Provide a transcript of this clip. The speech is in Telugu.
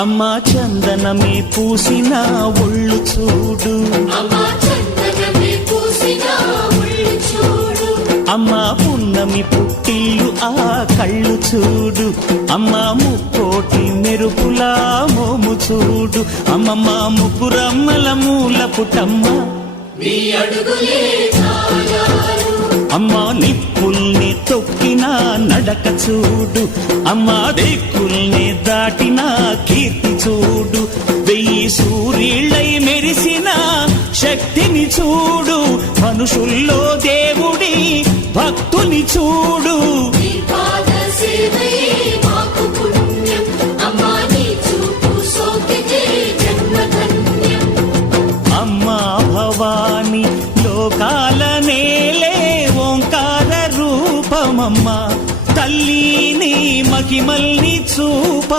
అమ్మా చందనమే పూసిన ఒళ్ళు చూడు, అమ్మా పున్నమి పుట్టిల్లు ఆ కళ్ళు చూడు, అమ్మా ముక్కోటి మెరుపులా మోము చూడు, అమ్మమ్మ ముగ్గురమ్మల మూల పుటమ్మ అమ్మా నిప్పుల్ని తొక్కిన నడక చూడు, అమ్మా దిక్కుల్ని దాటిన కీర్తి చూడు, 1000 సూర్యుళ్ళై మెరిసిన శక్తిని చూడు, మనుషుల్లో దేవుడి భక్తుని చూడు. అమ్మా భవాని లోకాల నేలే ఓంకార రూపమమ్మ, తల్లిని మహిమల్ని చూప